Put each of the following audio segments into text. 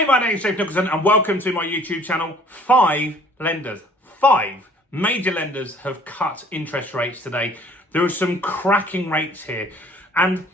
Hey, my name is James Nicholson and welcome to my YouTube channel. 5 major lenders have cut interest rates today. There are some cracking rates here, and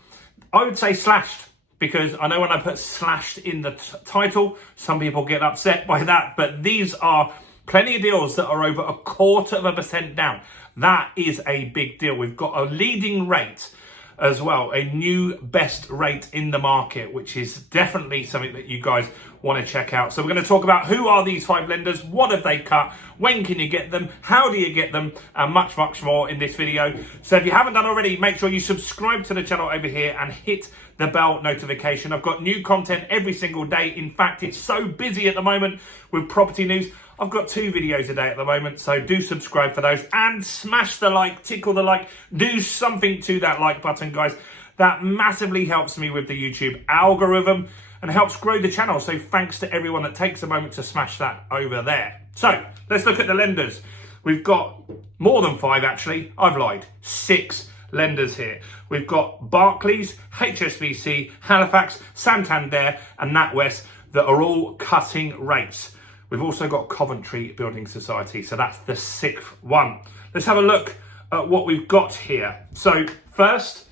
I would say slashed, because I know when I put slashed in the title, some people get upset by that, but these are plenty of deals that are over 0.25% down. That is a big deal. We've got a leading rate as well, a new best rate in the market, which is definitely something that you guys want to check out. So we're going to talk about who are these 5 lenders, what have they cut, when can you get them, how do you get them, and much more in this video. So if you haven't done already, make sure you subscribe to the channel over here and hit the bell notification. I've got new content every single day. In fact, it's so busy at the moment with property news. I've got 2 videos a day at the moment, so do subscribe for those and smash the like, tickle the like, do something to that like button, guys. That massively helps me with the YouTube algorithm and helps grow the channel. So thanks to everyone that takes a moment to smash that over there. So let's look at the lenders. We've got more than 5 actually. I've lied. 6 lenders here. We've got Barclays, HSBC, Halifax, Santander and NatWest that are all cutting rates. We've also got Coventry Building Society, so that's the 6th one. Let's have a look at what we've got here. So first,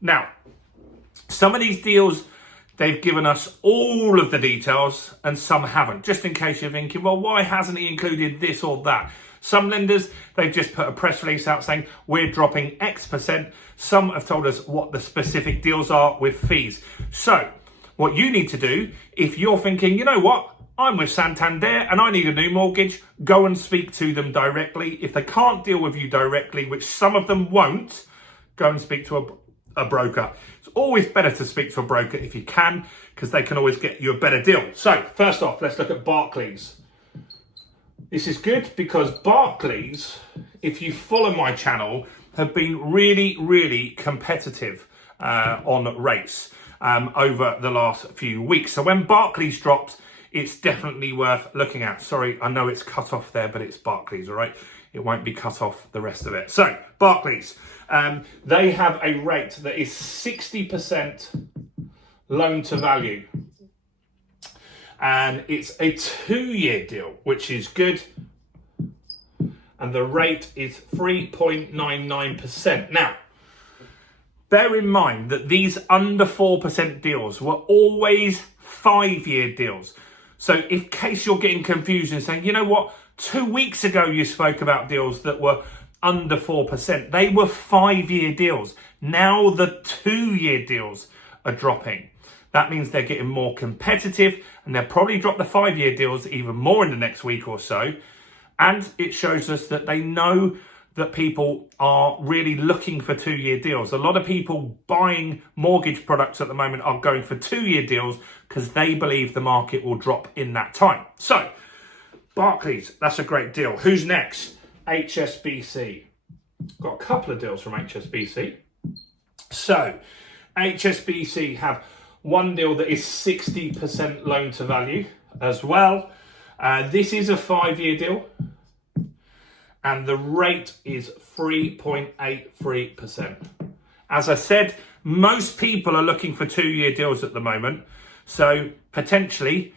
now, some of these deals, they've given us all of the details and some haven't. Just in case you're thinking, well, why hasn't he included this or that? Some lenders, they've just put a press release out saying we're dropping X%. Some have told us what the specific deals are with fees. So what you need to do, if you're thinking, you know what, I'm with Santander and I need a new mortgage, go and speak to them directly. If they can't deal with you directly, which some of them won't, go and speak to a broker. It's always better to speak to a broker if you can, because they can always get you a better deal. So first off, let's look at Barclays. This is good because Barclays, if you follow my channel, have been really competitive on rates over the last few weeks. So when Barclays dropped, it's definitely worth looking at. Sorry, I know it's cut off there, but it's Barclays, all right? It won't be cut off the rest of it. So, Barclays, they have a rate that is 60% loan to value. And it's a 2-year deal, which is good. And the rate is 3.99%. Now, bear in mind that these under 4% deals were always 5-year deals. So in case you're getting confused and saying, you know what, 2 weeks ago you spoke about deals that were under 4%. They were 5-year deals. Now the 2-year deals are dropping. That means they're getting more competitive, and they'll probably drop the 5-year deals even more in the next week or so. And it shows us that they know that people are really looking for 2-year deals. A lot of people buying mortgage products at the moment are going for 2-year deals because they believe the market will drop in that time. So, Barclays, that's a great deal. Who's next? HSBC. Got a couple of deals from HSBC. So, HSBC have one deal that is 60% loan to value as well. This is a 5-year deal. And the rate is 3.83%. As I said, most people are looking for 2-year deals at the moment. So potentially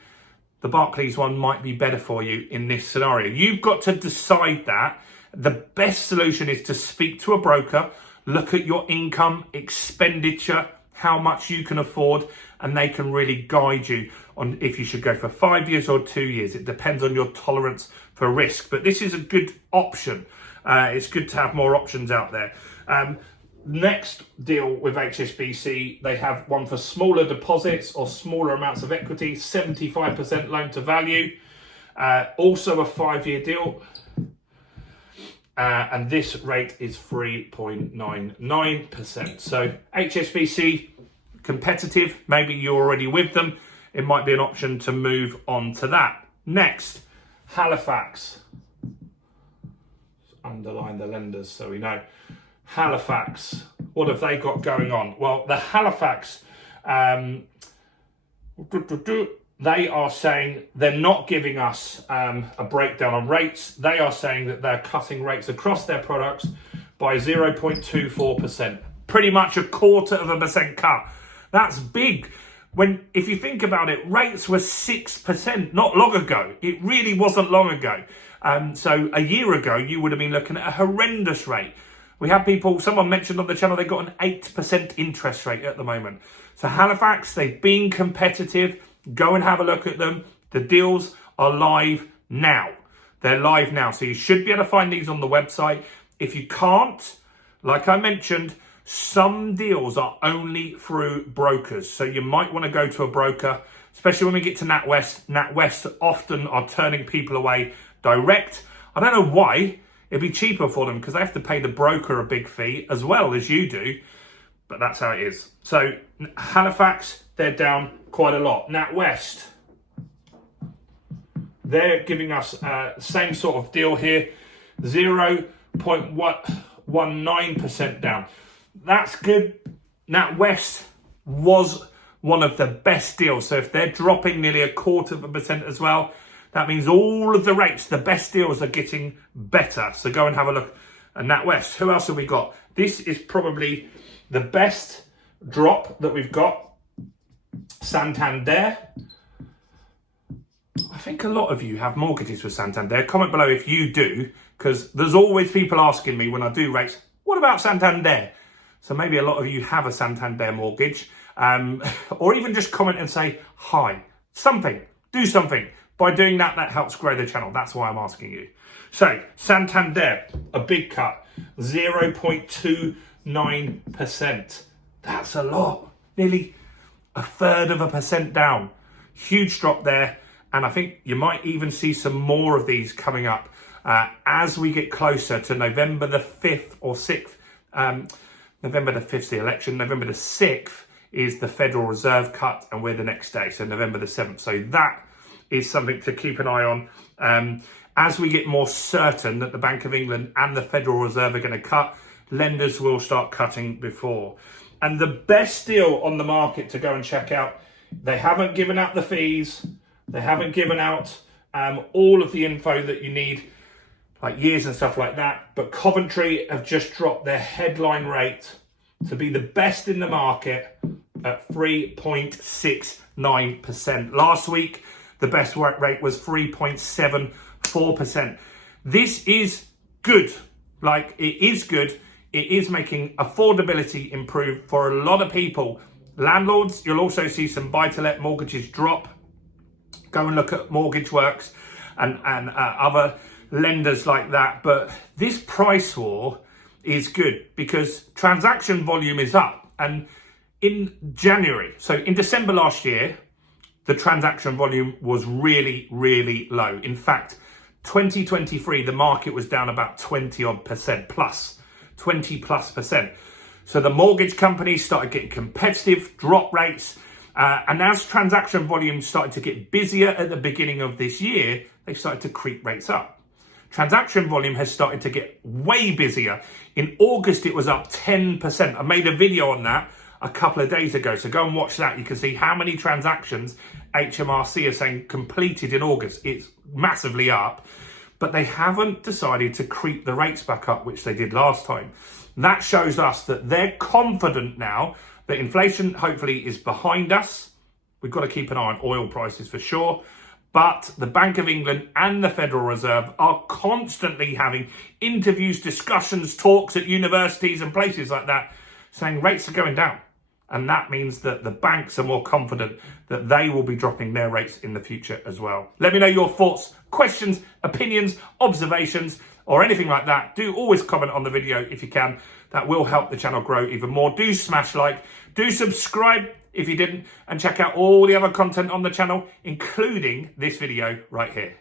the Barclays one might be better for you in this scenario. You've got to decide that. The best solution is to speak to a broker, look at your income, expenditure, how much you can afford, and they can really guide you on if you should go for 5 years or 2 years. It depends on your tolerance for risk, but this is a good option. It's good to have more options out there. Next deal with HSBC, they have one for smaller deposits or smaller amounts of equity, 75% loan to value. Also a 5-year deal. And this rate is 3.99%. So HSBC, competitive. Maybe you're already with them. It might be an option to move on to that. Next, Halifax. Let's underline the lenders so we know. Halifax, what have they got going on? Well, the Halifax, they are saying they're not giving us a breakdown on rates. They are saying that they're cutting rates across their products by 0.24%. Pretty much 0.25% cut. That's big. when, if you think about it, rates were 6% not long ago. It really wasn't long ago. So a year ago, you would have been looking at a horrendous rate. We have people, someone mentioned on the channel, they got an 8% interest rate at the moment. So Halifax, they've been competitive. Go and have a look at them. The deals are live now. They're live now. So you should be able to find these on the website. If you can't, like I mentioned, some deals are only through brokers. So you might want to go to a broker, especially when we get to NatWest. NatWest often are turning people away direct. I don't know why. It'd be cheaper for them because they have to pay the broker a big fee as well as you do. But that's how it is. So Halifax, they're down quite a lot. NatWest, they're giving us same sort of deal here. 0.19% down. That's good. NatWest was one of the best deals. So if they're dropping nearly 0.25% as well, that means all of the rates, the best deals are getting better. So go and have a look at NatWest. Who else have we got? This is probably the best drop that we've got. Santander. I think a lot of you have mortgages with Santander. Comment below if you do, because there's always people asking me when I do rates, what about Santander? So maybe a lot of you have a Santander mortgage, or even just comment and say hi. Something. Do something. By doing that, that helps grow the channel. That's why I'm asking you. So Santander, a big cut, 0.29%. That's a lot. Nearly 1/3% down. Huge drop there. And I think you might even see some more of these coming up as we get closer to November the 5th or 6th. November the 5th is the election. November the 6th is the Federal Reserve cut, and we're the next day, so November the 7th. So that is something to keep an eye on. As we get more certain that the Bank of England and the Federal Reserve are going to cut, lenders will start cutting before. And the best deal on the market to go and check out, they haven't given out the fees. They haven't given out all of the info that you need, like years and stuff like that. But Coventry have just dropped their headline rate to be the best in the market at 3.69%. Last week, the best rate was 3.74%. This is good. Like, it is good. It is making affordability improve for a lot of people. Landlords, you'll also see some buy-to-let mortgages drop. Go and look at Mortgage Works and other lenders like that. But this price war is good because transaction volume is up. And in January, so in December last year, the transaction volume was really, really low. In fact, 2023, the market was down about 20% plus. So the mortgage companies started getting competitive, drop rates. And as transaction volume started to get busier at the beginning of this year, they started to creep rates up. Transaction volume has started to get way busier. In August, it was up 10%. I made a video on that a couple of days ago. So go and watch that. You can see how many transactions HMRC are saying completed in August. It's massively up. But they haven't decided to creep the rates back up, which they did last time. That shows us that they're confident now that inflation hopefully is behind us. We've got to keep an eye on oil prices for sure. But the Bank of England and the Federal Reserve are constantly having interviews, discussions, talks at universities and places like that, saying rates are going down. And that means that the banks are more confident that they will be dropping their rates in the future as well. Let me know your thoughts, questions, opinions, observations, or anything like that. Do always comment on the video if you can. That will help the channel grow even more. Do smash like, do subscribe if you didn't, and check out all the other content on the channel, including this video right here.